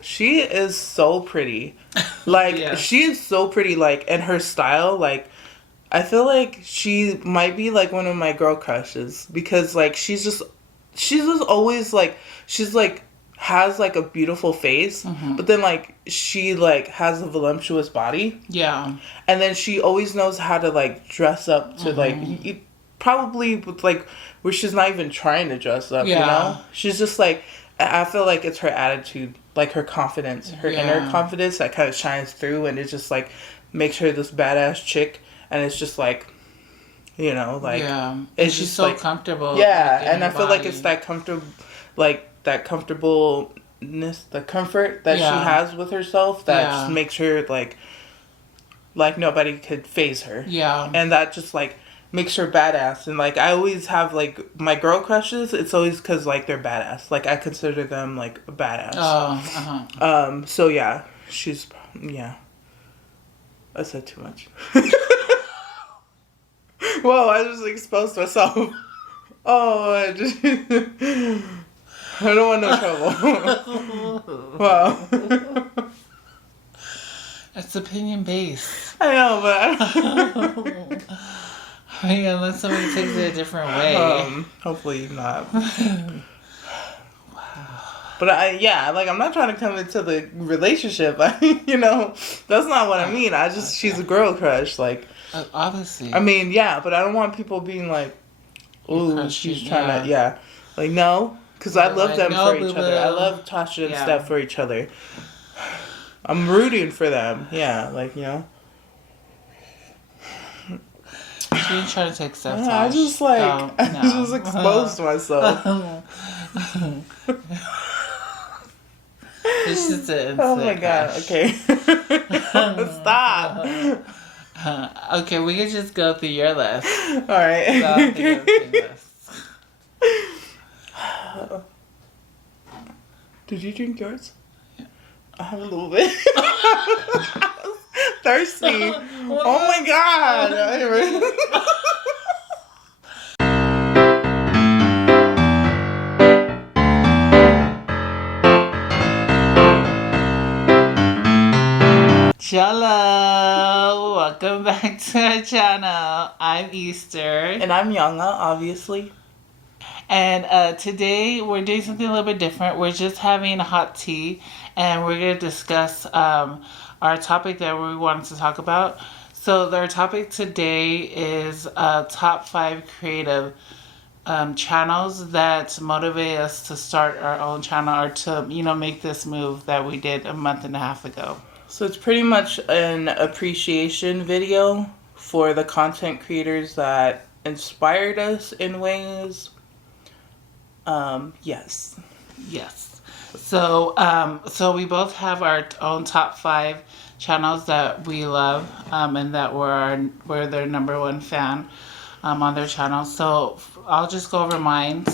she is so pretty. Like, she is so pretty, like, and her style, like, I feel like she might be, like, one of my girl crushes. Because, like, she's just always, like, she's, like, has, like, a beautiful face. But then, like, she, like, has a voluptuous body. Yeah. And then she always knows how to, like, dress up to, like, probably with, like, where she's not even trying to dress up, you know? She's just, like, I feel like it's her attitude, like, her confidence, her inner confidence that kind of shines through, and it just, like, makes her this badass chick, and it's just, like, you know, like... Yeah. It's she's just, so like, comfortable. Yeah, like, and I feel like it's that comfortable, like, that comfortableness, the comfort that she has with herself that just makes her, like nobody could faze her. Yeah. And that just, like, makes her badass. And, like, I always have, like, my girl crushes, it's always because, like, they're badass. Like, I consider them, like, a badass. Oh, So, yeah. She's, yeah. I said too much. Whoa, I just exposed myself. Oh, I don't want no trouble. Wow. It's opinion based. I know, but I don't... I mean, unless somebody takes it a different way. Hopefully not. Wow. But I'm not trying to come into the relationship. You know, that's not what I mean. She's a girl crush. Like, obviously. I mean, yeah, but I don't want people being like, ooh, she's trying to, Like, no. Because I love them for each other. I love Tasha and Steph for each other. I'm rooting for them. Yeah, like, you know. She didn't try to take Steph. I just, like, I just exposed myself. This is it. Oh my god, okay. Stop. Okay, we can just go through your list. Alright. Did you drink yours? Yeah. I have a little bit. Thirsty. Oh my god. JELLO! Welcome back to our channel. I'm Easter. And I'm Yanga, obviously. And today we're doing something a little bit different. We're just having a hot tea, and we're going to discuss our topic that we wanted to talk about. So our topic today is top 5 creative channels that motivate us to start our own channel, or to, you know, make this move that we did a month and a half ago. So it's pretty much an appreciation video for the content creators that inspired us in ways. Yes. So we both have our own top 5 channels that we love, and that we're their #1 fan on their channel. So I'll just go over mine.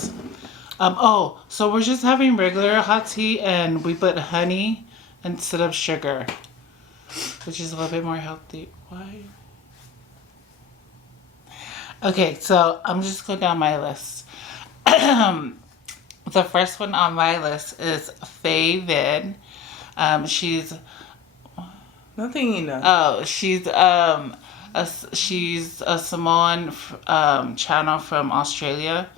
So we're just having regular hot tea, and we put honey instead of sugar, which is a little bit more healthy. Why? Okay, so I'm just going down my list. The first one on my list is Faye Vid. She's nothing, you know. Oh, she's a Samoan channel from Australia.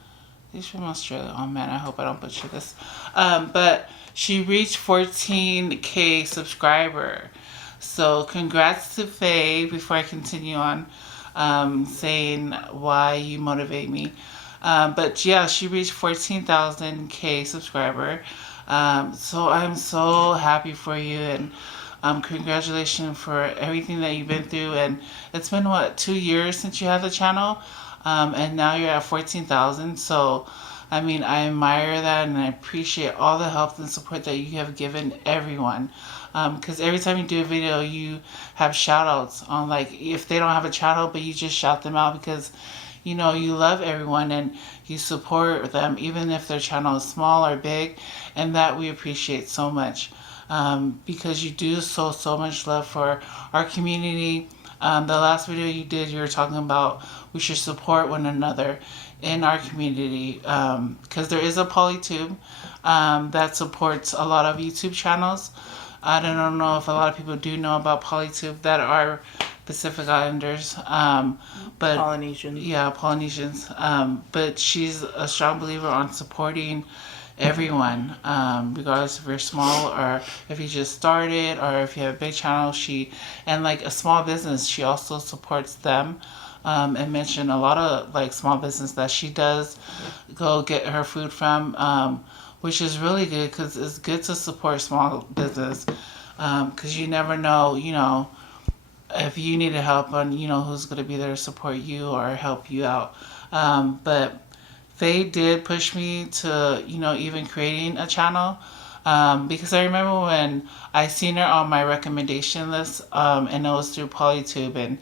She's from Australia. Oh man, I hope I don't butcher this. But she reached 14K subscriber. So congrats to Faye. Before I continue on, saying why you motivate me. But yeah, she reached 14,000K subscriber. So I'm so happy for you, and congratulations for everything that you've been through. And it's been, what, 2 years since you had the channel? And now you're at 14,000. So, I mean, I admire that, and I appreciate all the help and support that you have given everyone. Because every time you do a video, you have shout outs on, like, if they don't have a channel, but you just shout them out because, you know, you love everyone and you support them, even if their channel is small or big, and that we appreciate so much. Because you do so much love for our community, The last video you did, you were talking about we should support one another in our community, because there is a polytube that supports a lot of YouTube channels. I don't know if a lot of people do know about polytube that are Pacific Islanders, but Polynesian. yeah, Polynesians. But she's a strong believer on supporting everyone, regardless if you're small or if you just started or if you have a big channel. And like a small business, she also supports them. And mentioned a lot of like small business that she does go get her food from, which is really good because it's good to support small business, because you never know, if you need help on, who's going to be there to support you or help you out. But they did push me to, even creating a channel. Because I remember when I seen her on my recommendation list, and it was through PolyTube, and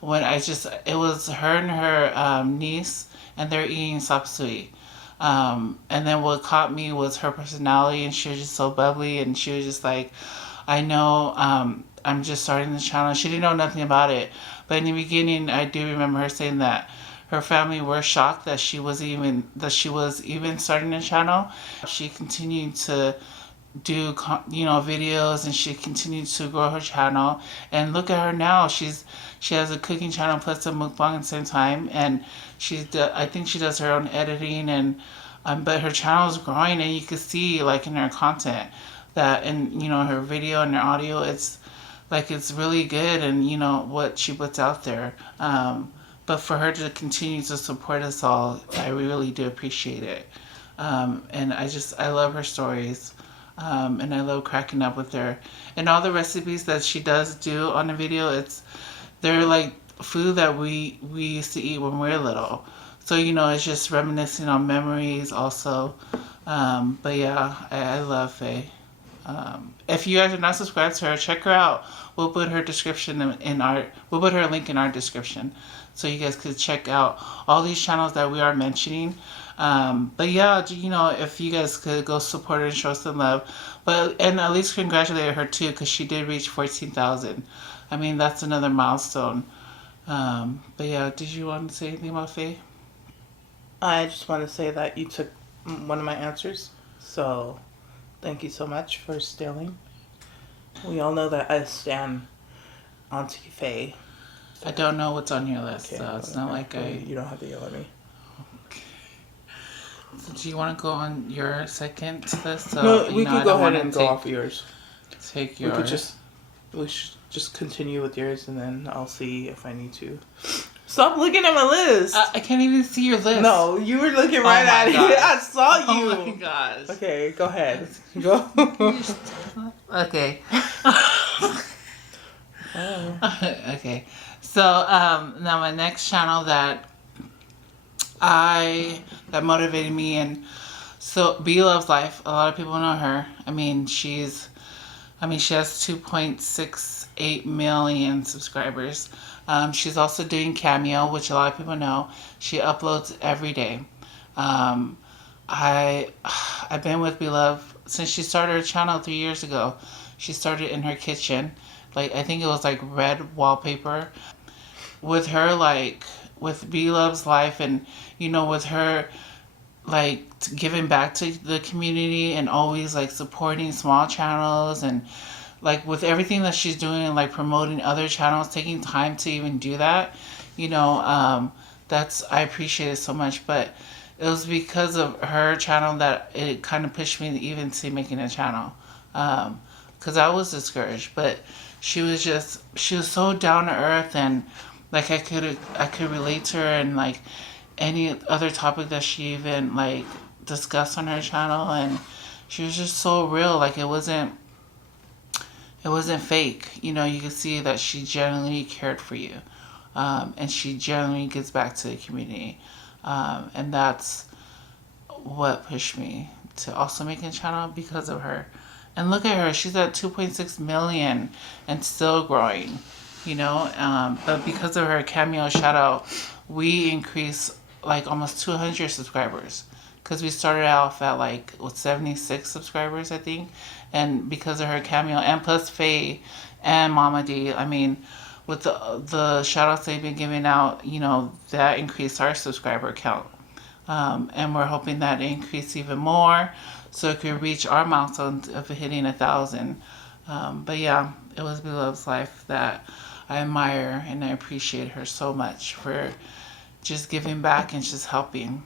when it was her and her niece, and they're eating sapsui. And then what caught me was her personality, and she was just so bubbly, and she was just like, I know, I'm just starting this channel. She didn't know nothing about it. But in the beginning, I do remember her saying that her family were shocked that she was even starting a channel. She continued to do videos, and she continued to grow her channel, and look at her now. She has a cooking channel plus a mukbang at the same time, and I think she does her own editing, and but her channel is growing, and you can see like in her content that, and her video and her audio, it's really good, and what she puts out there. But for her to continue to support us all, I really do appreciate it. And I love her stories. And I love cracking up with her. And all the recipes that she does do on the video, they're like food that we used to eat when we were little. So, it's just reminiscing on memories also. But yeah, I love Faye. If you guys are not subscribed to her, check her out. We'll put her description we'll put her link in our description, so you guys could check out all these channels that we are mentioning. But yeah, if you guys could go support her and show some love, and at least congratulate her too, because she did reach 14,000. I mean, that's another milestone. But yeah, did you want to say anything about Faye? I just want to say that you took one of my answers, so thank you so much for stealing. We all know that I stand Auntie Faye. I don't know what's on your list, Okay, so it's not like You don't have to yell at me. So do you want to go on your second list? So, No, we can go ahead and go off yours. Take yours. We should just continue with yours, and then I'll see if I need to. Stop looking at my list. I can't even see your list. No, you were looking right at it. I saw you. Oh my gosh. Okay, go ahead. Go. Okay. Okay. So now my next channel that motivated me, and so B Loves Life. A lot of people know her. She has 2.68 million subscribers. She's also doing Cameo, which a lot of people know. She uploads every day. I've been with Beloved since she started her channel 3 years ago. She started in her kitchen. I think it was red wallpaper. With her, with Beloved's life, and with her giving back to the community, and always supporting small channels, and with everything that she's doing, and promoting other channels, taking time to even do that, I appreciate it so much. But it was because of her channel that it kind of pushed me even to making a channel, because I was discouraged. But she was so down to earth, and I could relate to her, and any other topic that she even discussed on her channel, and she was just so real. It wasn't fake. You could see that she genuinely cared for you, and she genuinely gives back to the community, and that's what pushed me to also make a channel, because of her. And look at her, she's at 2.6 million and still growing, but because of her Cameo shout out, we increased almost 200 subscribers, because we started off at 76 subscribers, I think. And because of her Cameo, and plus Faye and Mama D, with the shout outs they've been giving out, you know, that increased our subscriber count. And we're hoping that increase even more so it could reach our milestone of hitting 1,000. But yeah, it was Beloved's life that I admire, and I appreciate her so much for just giving back and just helping.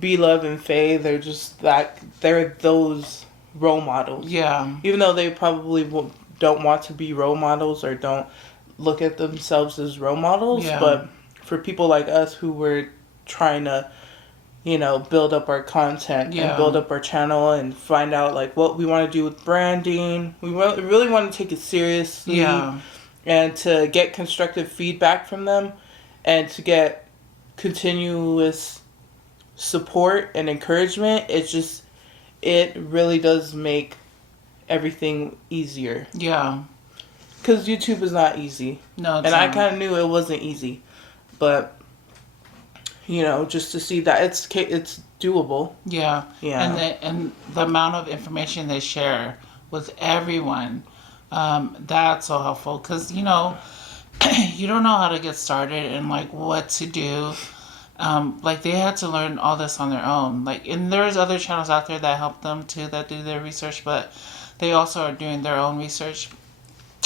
Beloved and Faye, they're those role models. Yeah. Even though they probably don't want to be role models or don't look at themselves as role models, Yeah. but for people like us who were trying to, you know, build up our content Yeah. and build up our channel and find out like what we want to do with branding, we really want to take it seriously. Yeah. And to get constructive feedback from them and to get continuous support and encouragement, it really does make everything easier. Yeah. Because YouTube is not easy. No, it's and not. I kind of knew it wasn't easy. But, you know, just to see that it's doable. Yeah. Yeah. And the amount of information they share with everyone, that's so helpful. Because, you know, you don't know how to get started and, like, what to do. Like, they had to learn all this on their own. Like, and there's other channels out there that help them, too, that do their research. But they also are doing their own research.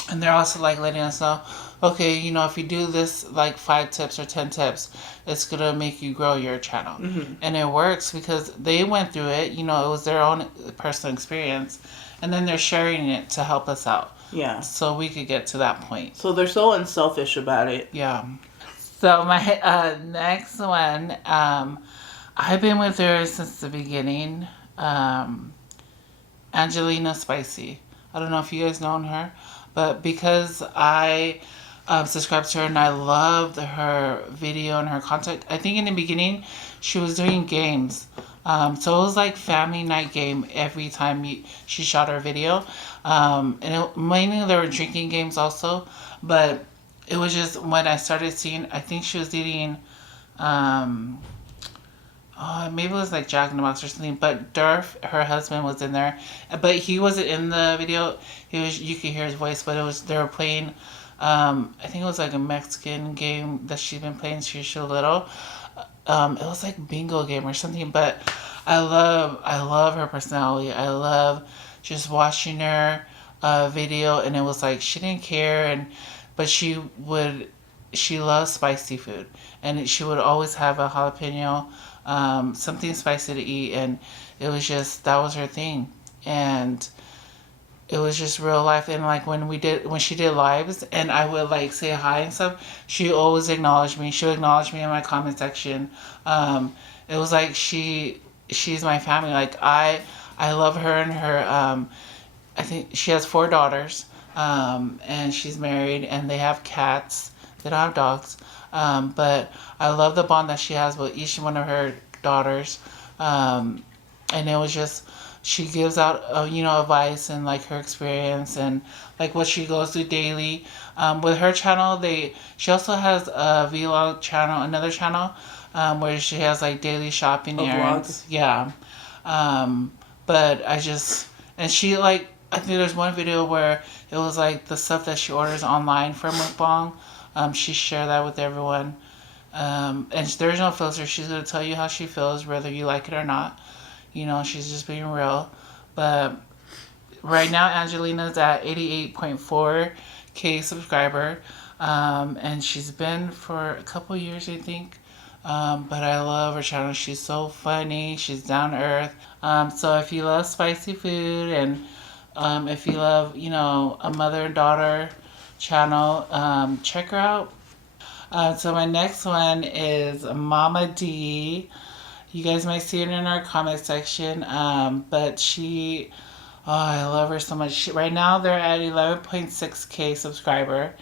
And they're also, like, letting us know, okay, you know, if you do this, like, 5 tips or 10 tips, it's going to make you grow your channel. Mm-hmm. And it works because they went through it. You know, it was their own personal experience. And then they're sharing it to help us out. Yeah. So we could get to that point. So they're so unselfish about it. Yeah. So my next one, I've been with her since the beginning. Angelina Spicy. I don't know if you guys known her. But because I subscribed to her and I loved her video and her content, I think in the beginning she was doing games. So it was like family night game every time she shot her video. And mainly there were drinking games also. But it was just when I started seeing, I think she was eating, maybe it was like Jack in the Box or something, but Durf, her husband, was in there, but he wasn't in the video. You could hear his voice, but they were playing, I think it was like a Mexican game that she'd been playing since she was little. It was like bingo game or something, but I love her personality. I love just watching her video, and it was like she didn't care, but she loves spicy food, and she would always have a jalapeno, something spicy to eat, and it was just, that was her thing. And it was just real life. And like when she did lives and I would like say hi and stuff, she always acknowledged me. She would acknowledge me in my comment section. It was like she's my family. Like I love her and her, I think she has 4 daughters, and she's married and they have cats. They don't have dogs. But I love the bond that she has with each one of her daughters. And it was just, she gives out, you know, advice and like her experience and like what she goes through daily. With her channel, she also has a vlog channel, another channel, where she has like daily shopping errands. Yeah. But and she like, I think there's one video where it was like the stuff that she orders online for mukbang. She shared that with everyone. And there's no filter. She's going to tell you how she feels, whether you like it or not. You know, she's just being real. But right now, Angelina's at 88.4K subscriber. And she's been for a couple years, I think. But I love her channel. She's so funny. She's down to earth. So if you love spicy food and if you love, you know, a mother and daughter channel, check her out. So my next one is Mama D. You guys might see it in our comment section, but I love her so much. Right now they're at 11.6K subscriber,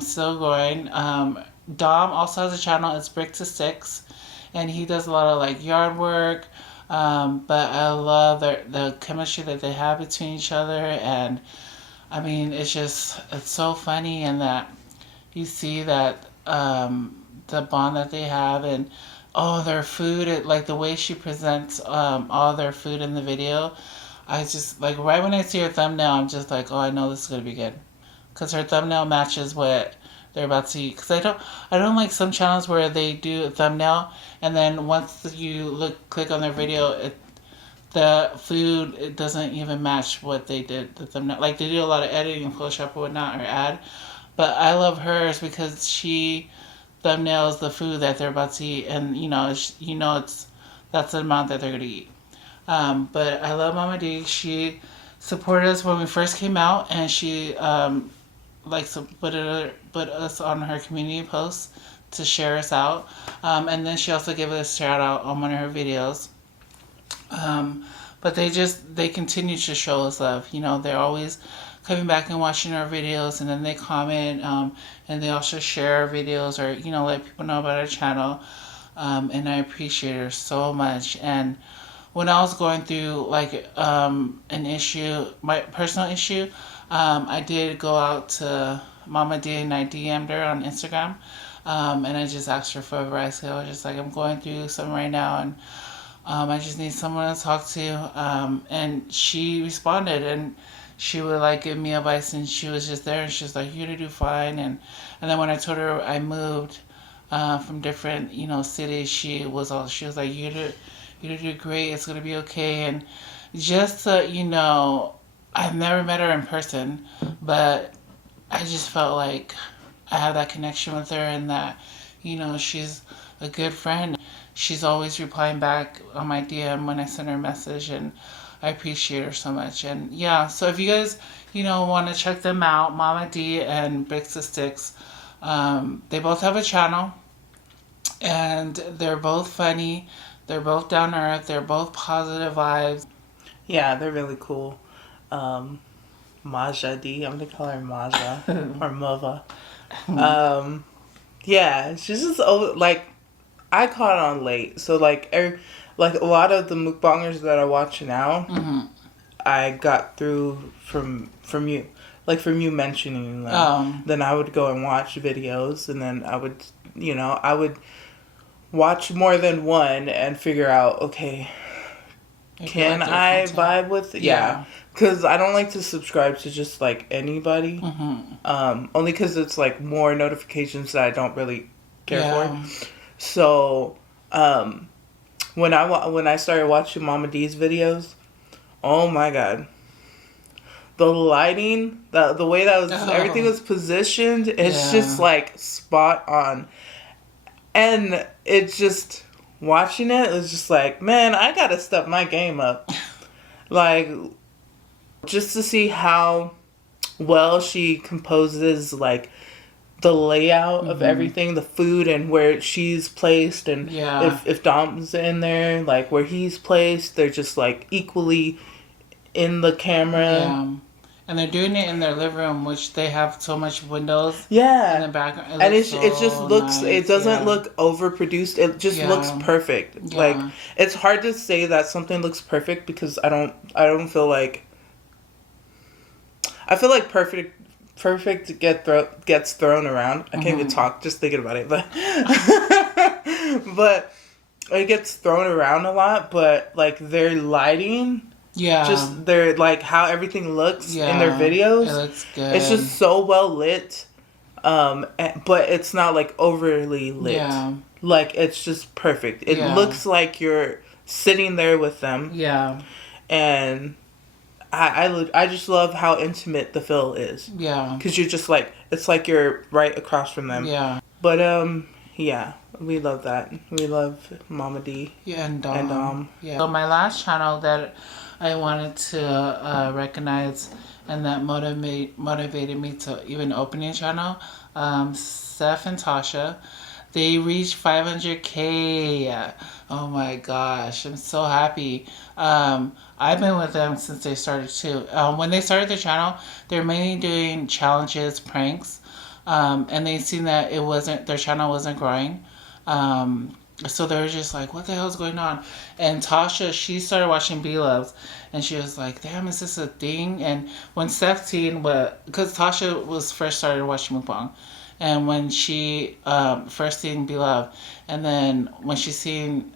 still growing. Dom also has a channel, it's Brick to Sticks, and he does a lot of like yard work, but I love the chemistry that they have between each other, and I mean, it's so funny, and that you see that the bond that they have, and their food, like the way she presents all their food in the video. I just like right when I see her thumbnail, I'm just like, oh, I know this is gonna be good, because her thumbnail matches what they're about to eat. Because I don't like some channels where they do a thumbnail and then once you click on their video, the food, it doesn't even match what they did the thumbnail. Like they do a lot of editing in Photoshop or whatnot or add, but I love hers because she thumbnails the food that they're about to eat, and that's the amount that they're gonna eat. But I love Mama D. She supported us when we first came out, and she put us on her community posts to share us out. And then she also gave us a shout out on one of her videos. But they continue to show us love. They're always coming back and watching our videos, and then they comment, and they also share our videos or, let people know about our channel. And I appreciate her so much. And when I was going through an issue, my personal issue, I did go out to Mama D and I DM'd her on Instagram. And I just asked her for advice. I was just like, I'm going through something right now, and I just need someone to talk to. And she responded, and she would give me advice, and she was just there, and she was like, you're gonna do fine. And then when I told her I moved from different cities, she was like, you're gonna do great, it's gonna be okay. And just I've never met her in person, but I just felt like I have that connection with her, and that she's a good friend. She's always replying back on my DM when I send her a message, and I appreciate her so much. And yeah, so if you guys, want to check them out, Mama D and Bricks to Sticks, they both have a channel, and they're both funny. They're both down to earth. They're both positive vibes. Yeah, they're really cool. Maja D, I'm gonna call her Maja or Mova. Yeah, she's just I caught on late, so a lot of the mukbangers that I watch now, I got through from you, from you mentioning them. Then I would go and watch videos, and then I would watch more than one and figure out, okay, can I vibe with it? Yeah. Because I don't like to subscribe to just anybody. Only because it's more notifications that I don't really care for. So, when I started watching Mama D's videos, oh my god, the lighting, the way that was everything was positioned, it's just spot on, and it's just watching it was just man, I gotta step my game up, just to see how well she composes the layout of everything, the food, and where she's placed, and if Dom's in there, where he's placed, they're just equally in the camera. Yeah. And they're doing it in their living room, which they have so much windows in the background. It just looks, nice. It doesn't look overproduced. It just looks perfect. Yeah. It's hard to say that something looks perfect because I don't feel I feel perfect gets thrown around. I can't even talk just thinking about it, but but it gets thrown around a lot. But their lighting, just their how everything looks in their videos, it looks good. It's just so well lit, but it's not overly lit. Yeah. It's just perfect. It looks like you're sitting there with them. Yeah. And I just love how intimate the feel is. Yeah. Because you're just it's you're right across from them. Yeah. But yeah, we love that. We love Mama D. Yeah, and Dom. Yeah. So my last channel that I wanted to recognize and that motivated me to even open a channel, Seth and Tasha. They reached 500K. Oh my gosh, I'm so happy. I've been with them since they started too. When they started their channel, they're mainly doing challenges, pranks, and they seen that their channel wasn't growing. So they were just like, what the hell is going on? And Tasha, she started watching B-Loves, and she was like, damn, is this a thing? And when Seth seen because Tasha was first started watching mukbang, and when she first seen Beloved, and then when she seen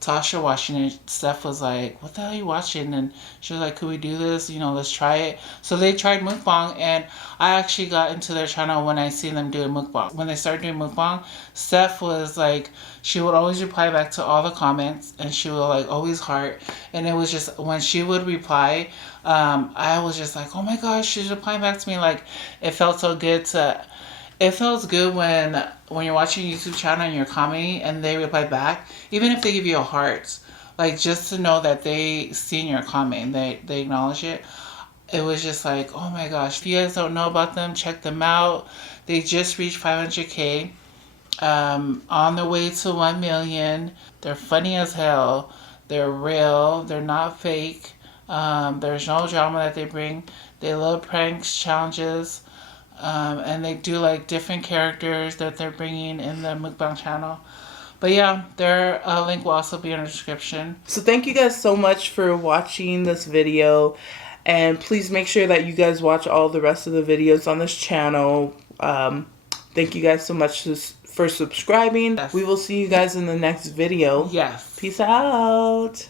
Tasha watching it, Steph was like, "What the hell are you watching?" And she was like, "Could we do this? You know, let's try it." So they tried mukbang, and I actually got into their channel when I seen them doing mukbang. When they started doing mukbang, Steph was like, she would always reply back to all the comments, and she would like always heart. And it was just when she would reply, I was just like, "Oh my gosh, she's replying back to me!" Like it felt so good to. It feels good when you're watching a YouTube channel and you're commenting and they reply back, even if they give you a heart, like just to know that they seen your comment, they acknowledge it. It was just like, oh my gosh, if you guys don't know about them, check them out. They just reached 500K, on their way to 1 million. They're funny as hell. They're real. They're not fake. There's no drama that they bring. They love pranks, challenges. And they do like different characters that they're bringing in the mukbang channel. But yeah, their link will also be in the description. So thank you guys so much for watching this video. And please make sure that you guys watch all the rest of the videos on this channel. Thank you guys so much for subscribing. Yes. We will see you guys in the next video. Yes. Peace out.